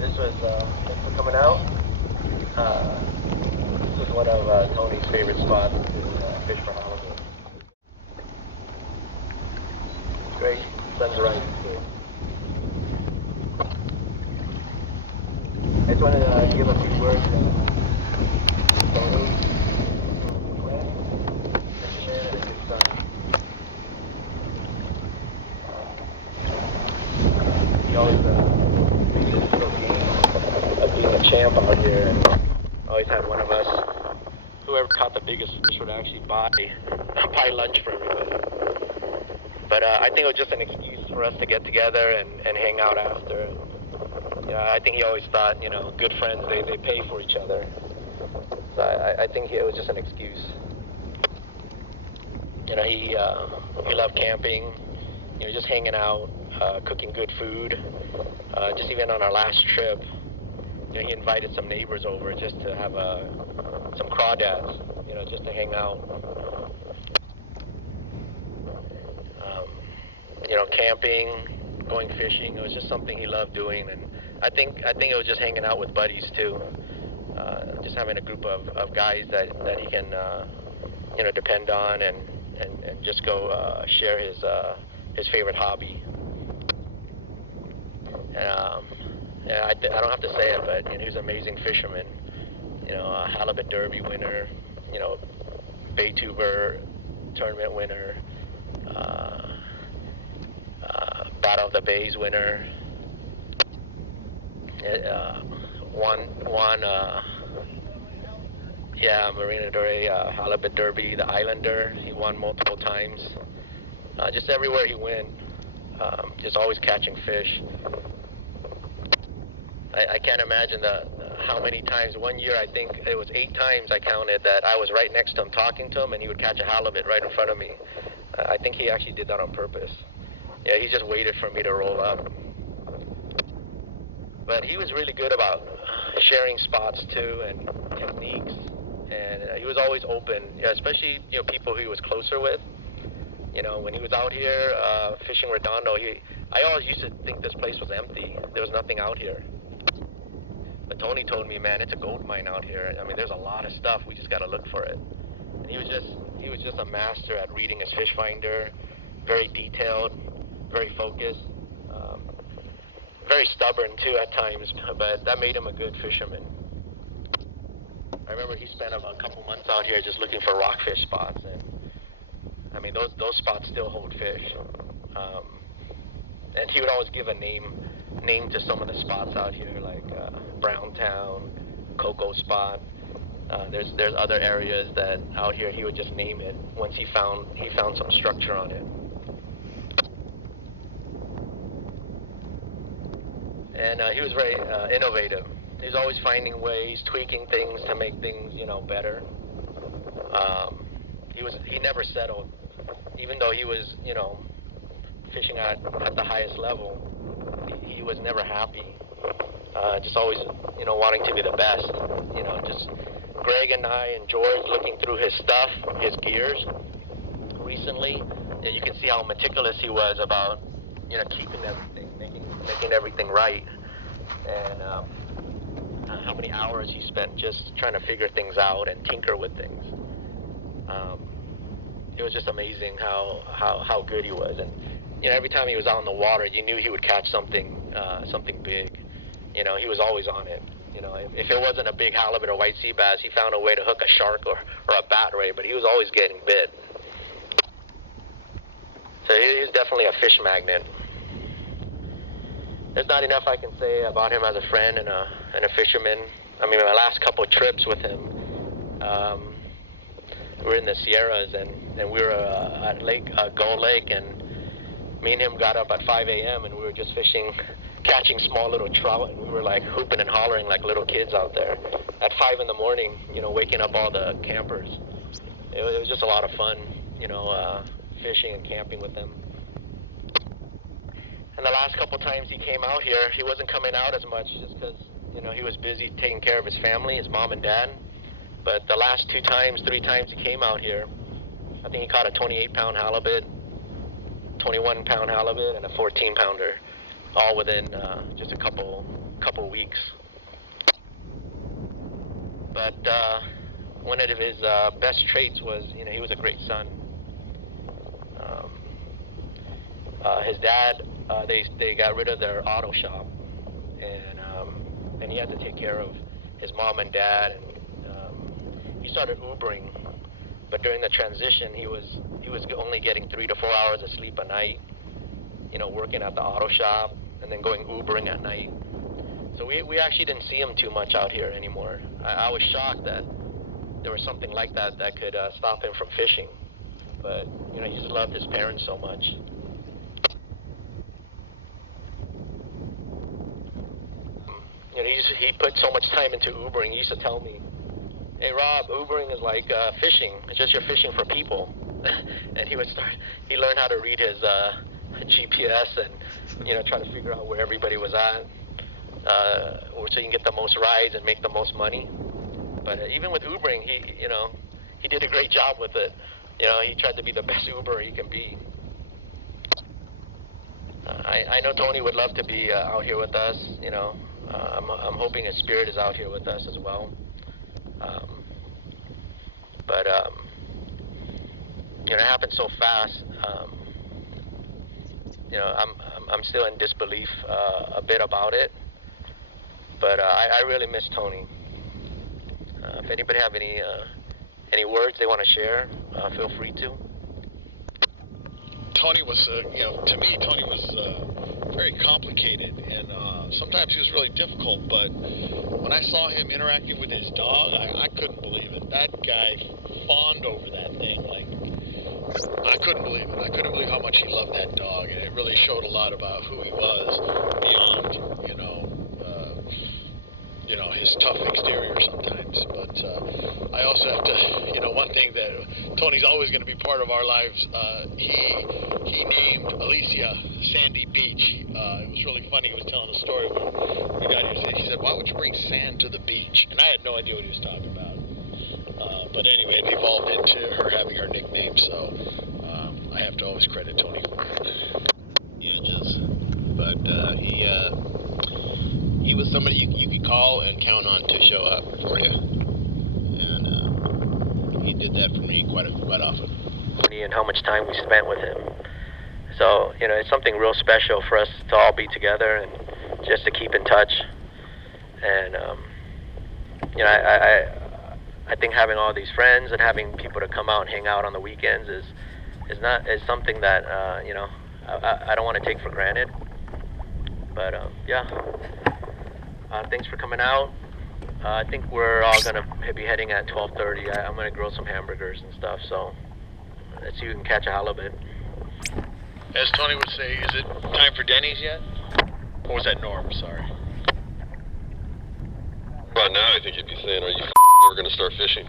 This was thanks for coming out. This is one of Tony's favorite spots to fish for halibut. It's great. Sun's rising too. I just wanted to give a few words to Tony, fisherman, and a good son. He always made this little game of being a champ out here, and always had one of us, whoever caught the biggest fish, would actually buy lunch for everybody. But I think it was just an excuse for us to get together and hang out after. I think he always thought, good friends, they pay for each other. So I think it was just an excuse. He loved camping, just hanging out, cooking good food. Just even on our last trip, he invited some neighbors over just to have some crawdads, just to hang out. Camping, going fishing, it was just something he loved doing, and I think it was just hanging out with buddies too. Just having a group of guys that he can depend on and just go share his favorite hobby. I don't have to say it, but he was an amazing fisherman. A halibut derby winner, Baytuber tournament winner, Battle of the Bays winner. Won Marina Del halibut derby, the Islander. He won multiple times. Just everywhere he went, just always catching fish. I can't imagine how many times. One year, I think it was 8 times I counted that I was right next to him talking to him, and he would catch a halibut right in front of me. I think he actually did that on purpose. He just waited for me to roll up. But he was really good about sharing spots too and techniques, and he was always open, especially people who he was closer with. When he was out here fishing Redondo, I always used to think this place was empty. There was nothing out here. But Tony told me, man, it's a gold mine out here. I mean, there's a lot of stuff. We just got to look for it. And he was just a master at reading his fish finder, very detailed, very focused, very stubborn too at times, but that made him a good fisherman. I remember he spent a couple months out here just looking for rockfish spots, and I mean those spots still hold fish. And he would always give a name to some of the spots out here, like Browntown, Cocoa Spot. There's other areas that out here he would just name it once he found some structure on it. And he was very innovative. He was always finding ways, tweaking things to make things, better. He never settled, even though he was, fishing at the highest level. He was never happy. Just always, wanting to be the best. Just Greg and I and George looking through his stuff, his gears recently. And you can see how meticulous he was about, keeping everything, making everything right, and how many hours he spent just trying to figure things out and tinker with things. It was just amazing how good he was, and every time he was out in the water, you knew he would catch something big. He was always on it. If it wasn't a big halibut or white sea bass, he found a way to hook a shark or a bat ray, but he was always getting bit. So he was definitely a fish magnet. There's not enough I can say about him as a friend and a fisherman. I mean, my last couple of trips with him, we were in the Sierras, and we were at Gull Lake, and me and him got up at 5 a.m. and we were just catching small little trout, and we were like hooping and hollering like little kids out there at 5 in the morning, waking up all the campers. It was just a lot of fun, fishing and camping with him. And the last couple times he came out here, he wasn't coming out as much just because, he was busy taking care of his family, his mom and dad. But the last 3 times he came out here, I think he caught a 28-pound halibut, 21-pound halibut, and a 14-pounder, all within just a couple couple weeks. But one of his best traits was, he was a great son. His dad, they got rid of their auto shop, and he had to take care of his mom and dad, and he started Ubering. But during the transition, he was only getting 3 to 4 hours of sleep a night, working at the auto shop and then going Ubering at night. So we actually didn't see him too much out here anymore. I was shocked that there was something like that could stop him from fishing. But, he just loved his parents so much. He put so much time into Ubering. He used to tell me, "Hey Rob, Ubering is like fishing. It's just you're fishing for people." And he learned how to read his GPS and try to figure out where everybody was at, so you can get the most rides and make the most money. But even with Ubering, he did a great job with it. He tried to be the best Uberer he can be. I know Tony would love to be out here with us. I'm hoping his spirit is out here with us as well. But it happened so fast. I'm still in disbelief a bit about it. But I really miss Tony. If anybody have any words they want to share, feel free to. Tony was, to me, Tony was very complicated, and sometimes he was really difficult, but when I saw him interacting with his dog, I couldn't believe it. That guy fawned over that thing. I couldn't believe it. I couldn't believe how much he loved that dog, and it really showed a lot about who he was beyond, his tough exterior sometimes. But I also have to, one thing that Tony's always going to be part of our lives. He named Alicia Sandy Beach. It was really funny. He was telling a story when we got here. He said, "Why would you bring sand to the beach?" And I had no idea what he was talking about. But anyway, it evolved into her having her nickname. So I have to always credit Tony for it. Yeah, just. But he was somebody you could call and count on to show up for you, and he did that for me quite often. And how much time we spent with him. So it's something real special for us to all be together and just to keep in touch. And I think having all these friends and having people to come out and hang out on the weekends is something that I don't want to take for granted. But thanks for coming out. I think we're all gonna be heading at 12:30. I'm gonna grill some hamburgers and stuff. So let's see if we can catch a halibut. As Tony would say, is it time for Denny's yet? Or was that Norm? Sorry. Right now, I think you'd be saying, "Are you ever going to start fishing?"